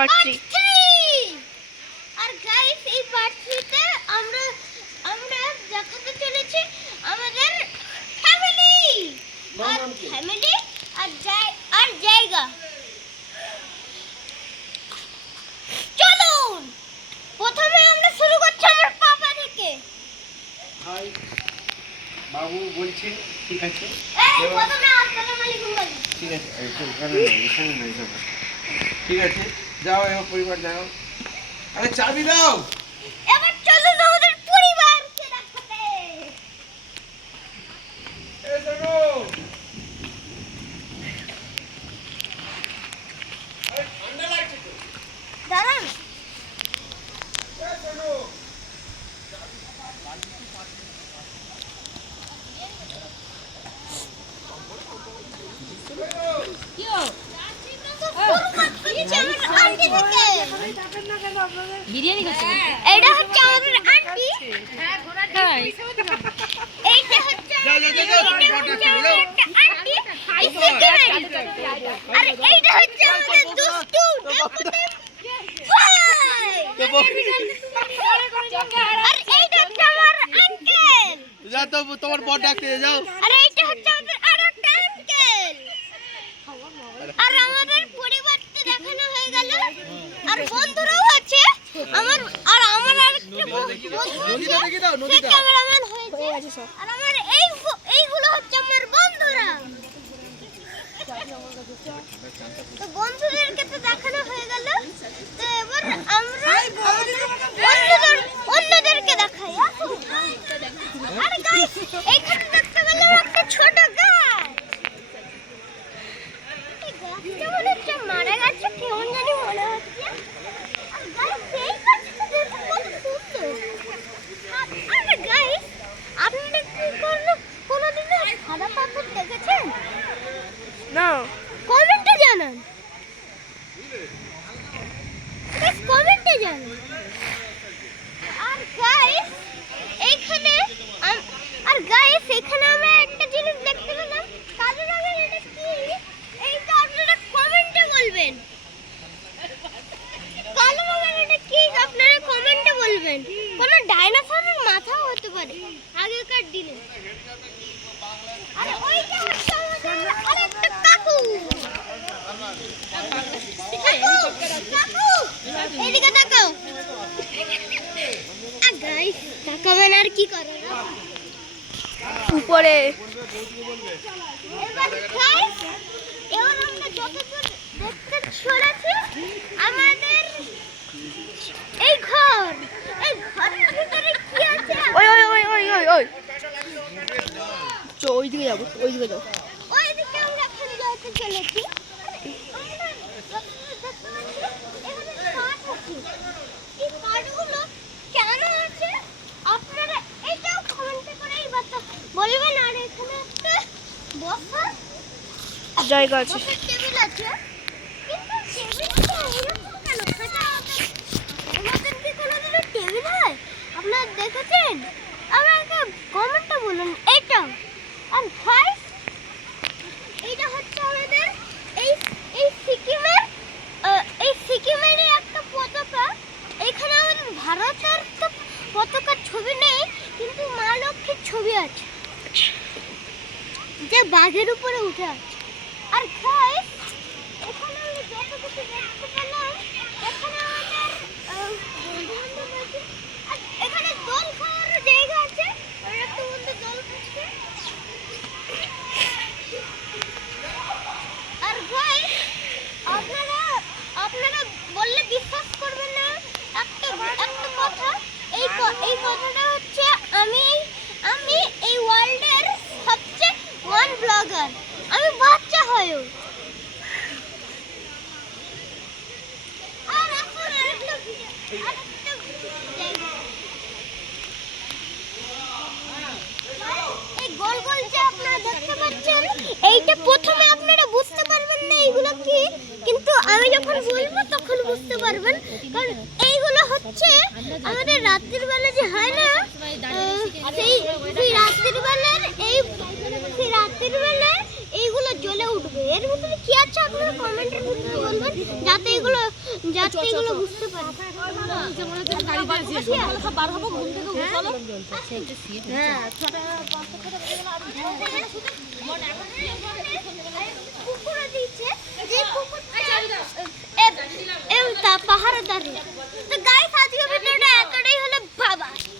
Part 3। আর guys এই part 3 তে আমরা দেখাতে চলেছি আমাদের ফ্যামিলি আর জায়গা। চলুন প্রথমে আমরা শুরু করছি আমার পাপা থেকে। হাই বাবু বলছি, ঠিক আছে এই প্রথমে আসসালামু আলাইকুম বলি। ঠিক আছে, এখানে নাই যাবো। ঠিক আছে যাও, এবার পরিবার যাও। আরে চাবি দাও। এবার চলুন আমাদের পরিবারকে দেখাতে। এই দেখো, আরে ঠান্ডা লাগছে তো। দাঁড়ান। এই দেখো, বিরিয়ানি খাচ্ছেন? এইটা হচ্ছে আমাদের আন্টি। এইটা হচ্ছে আমাদের আন্টি। আর এইটা হচ্ছে আমাদের দুষ্টু ভাই। আর এইটা হচ্ছে আমার আঙ্কেল। যা তো তোমার বড় ডাকতে যাও। আর এইটা হচ্ছে আমাদের আরেকটা আঙ্কেল। আর আমাদের পরিবারটা দেখানো হয়ে গেল। আর বন্ধুরাও আছে আমার। আর আমার আরেকটা বন্ধু আছে, সে ক্যামেরাম্যান হয়েছে। আর আমার এইগুলো হচ্ছে আমার বন্ধুরা। তো বন্ধুদেরকে তো দেখানো হয়ে গেল। তো এবার আমরা অন্যদেরকে দেখাই। আরে গাইস, এইখানে দেখতে পেলাম একটা ছোট গাছ। এই গাছটা মনে হচ্ছে মারা গেছে, কেমন জানি মনে হচ্ছে। আর গাইস, এই গাছটা দেখতে কত সুন্দর। আরে গাইস, আপনারা কি কোনোদিন সাদা পাথর দেখেছেন? না। কমেন্টে জানান। কমেন্টে জানান। আর গাইস এইখানে আমরা একটা জিনিস দেখতে পেলাম, কালো রঙের। এটা কি? এইটা আপনারা কমেন্টে বলবেন। কালো রঙের এটা কি আপনারা কমেন্টে বলবেন। কোন ডাইনোসরের মাথা হতে পারে আগেকার দিনে। আরে ওইটা হচ্ছে আমাদের আরেকটা কাকু। কাকু, এদিকে তাকাও। গাইস, তাকাবেন আর কি করেন উপরে। এবার আমরা যতদূর দেখতে চলেছি আমাদের এই ঘরের ভিতরে কি আছে? ওই ওইদিকে যাবো, ওইদিকে যাও। ওইদিকে আমরা এখন যেতে চলেছি। আমরা যতদূর দেখতে পাচ্ছি এখানে কাঠ আছে। এই কাঠগুলো কেন আছে আপনারা এটাও কমেন্টে করে বলবেন। আর এখানে একটা বসার জায়গা আছে। টেবিল আছে, কিন্তু টেবিলটা এরকম কেন? সেটা আমাদের কি কোনোদিনও টেবিল হয় আপনারা দেখেছেন? আমাকে কমেন্টে বলুন এটা। আর ভাই, এইটা হচ্ছে আমাদের এই সিকিমের একটা পতাকা। এখানে আমাদের ভারতের তো পতাকার ছবি নেই, কিন্তু মা লক্ষ্মীর ছবি আছে, যে বাঘের উপরে উঠে আছে। আর গাইস, এখানে আমরা যত কিছু দেখতে পেলাম, এখানে আমাদের বন্ধু-বান্ধব আছে। আর এখানে দোল খাওয়ার জায়গা আছে। আর একটা বন্ধু দোল খাচ্ছে। আর গাইস, আপনারা বললে বিশ্বাস করবেন না একটা কথা। এই কথাটা হচ্ছে আমি এই ওয়ার্ল্ডের সবচেয়ে ওয়ান ব্লগার। আমি বাচ্চা হয়েও। আর এখন আরেকটা জায়গা। এই গোল গোল যে আপনারা দেখতে পাচ্ছেন, এইটা প্রথমে আপনারা বুঝতে পারবেন না এইগুলো কি, কিন্তু আমি যখন বলবো তখন বুঝতে পারবেন। কারণ এইগুলো হচ্ছে আমাদের রাত্রির বেলা যে হয় না, সেই রাত্রির বেলার এইগুলো জ্বলে উঠবে। এর ভিতরে কি আছে আপনারা কমেন্টের ভিতরে বলবেন, যাতে যাত্রীগুলো বুঝতে পারে। কুকুরও দিচ্ছে, যে কুকুরটা পাহাড়ে দাঁড়িয়ে তো